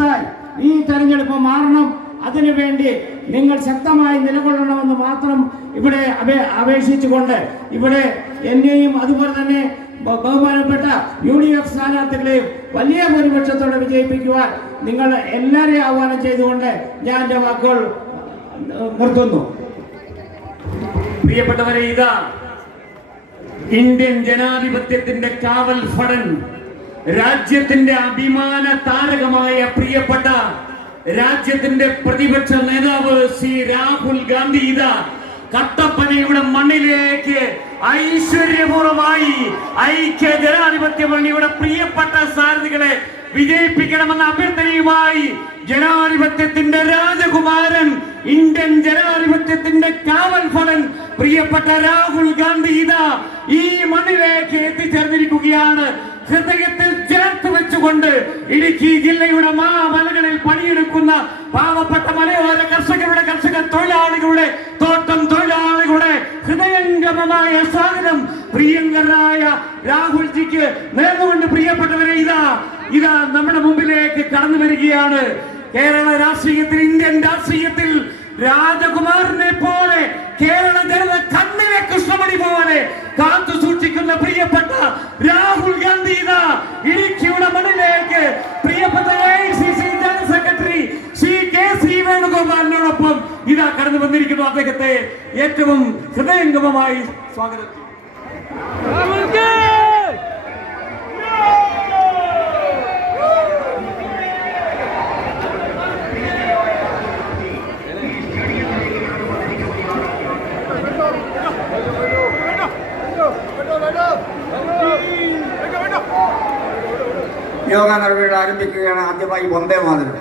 വിജയത്താൽ ഈ തെരഞ്ഞെടുപ്പ് മാറണം. അതിനുവേണ്ടി നിങ്ങൾ ശക്തമായി നിലകൊള്ളണമെന്ന് മാത്രം ഇവിടെ അപേക്ഷിച്ചുകൊണ്ട് ഇവിടെ എന്നെയും അതുപോലെ തന്നെ ബഹുമാനപ്പെട്ട UDF സ്ഥാനാർത്ഥികളെയും വലിയ ഭൂരിപക്ഷത്തോടെ വിജയിപ്പിക്കുവാൻ നിങ്ങൾ എല്ലാവരെയും ആഹ്വാനം ചെയ്തുകൊണ്ട് ഞാൻ എൻ്റെ വാക്കുകൾ നിർത്തുന്നു. പ്രിയപ്പെട്ടവരെ, ഇതാ ഇന്ത്യൻ ജനാധിപത്യത്തിന്റെ കാവൽ ഭടൻ, രാജ്യത്തിന്റെ അഭിമാന താരകമായ പ്രിയപ്പെട്ട രാജ്യത്തിന്റെ പ്രതിപക്ഷ നേതാവ് ശ്രീ രാഹുൽ ഗാന്ധി ഇതാ കട്ടപ്പനയുടെ മണ്ണിലേക്ക് ഐശ്വര്യപൂർവമായി ഐക്യ ജനാധിപത്യ മുന്നണിയുടെ പ്രിയപ്പെട്ട സ്ഥാനാർത്ഥികളെ വിജയിപ്പിക്കണമെന്ന അഭ്യർത്ഥനയുമായി ജനാധിപത്യത്തിന്റെ രാജകുമാരൻ, ഇന്ത്യൻ ജനാധിപത്യത്തിന്റെ കാവൽ ഫലൻ പ്രിയപ്പെട്ട രാഹുൽ ഗാന്ധി ഇതാ ഈ മണ്ണിലേക്ക് എത്തിച്ചേർന്നിരിക്കുകയാണ്. ഹൃദയത്തിൽ ചേർത്ത് വെച്ചുകൊണ്ട് ഇടുക്കി ജില്ലയുടെ മാമലകളിൽ പണിയെടുക്കുന്ന പാവപ്പെട്ട മലയോര കർഷക തൊഴിലാളികളുടെ തോട്ടം തൊഴിലാളികളുടെ ഹൃദയംഗമമായ സ്വാഗതം പ്രിയങ്കരായ രാഹുൽജിക്ക് നേർന്നുകൊണ്ട് പ്രിയപ്പെട്ടവരെ ഇതാ നമ്മുടെ മുമ്പിലേക്ക് കടന്നു വരികയാണ്. കേരള രാഷ്ട്രീയത്തിൽ, ഇന്ത്യൻ രാഷ്ട്രീയത്തിൽ രാജകുമാരനെ പോലെ കേരള ജനത കണ്ണിലെ കൃഷ്ണമണി പോലെ കാത്തു സൂക്ഷിക്കുന്ന പ്രിയപ്പെട്ട രാഹുൽ ഗാന്ധി ഇതാ ഇടുക്കിയുടെ മണ്ണിലേക്ക് പ്രിയപ്പെട്ട AICC general secretary Shri KC വേണുഗോപാലിനോടൊപ്പം ഇതാ കടന്നു വന്നിരിക്കുന്നു. അദ്ദേഹത്തെ ഏറ്റവും ഹൃദയംഗമമായി സ്വാഗതം. യോഗ നടപടികൾ ആരംഭിക്കുകയാണ്. ആദ്യമായി വന്ദേ മാതരം.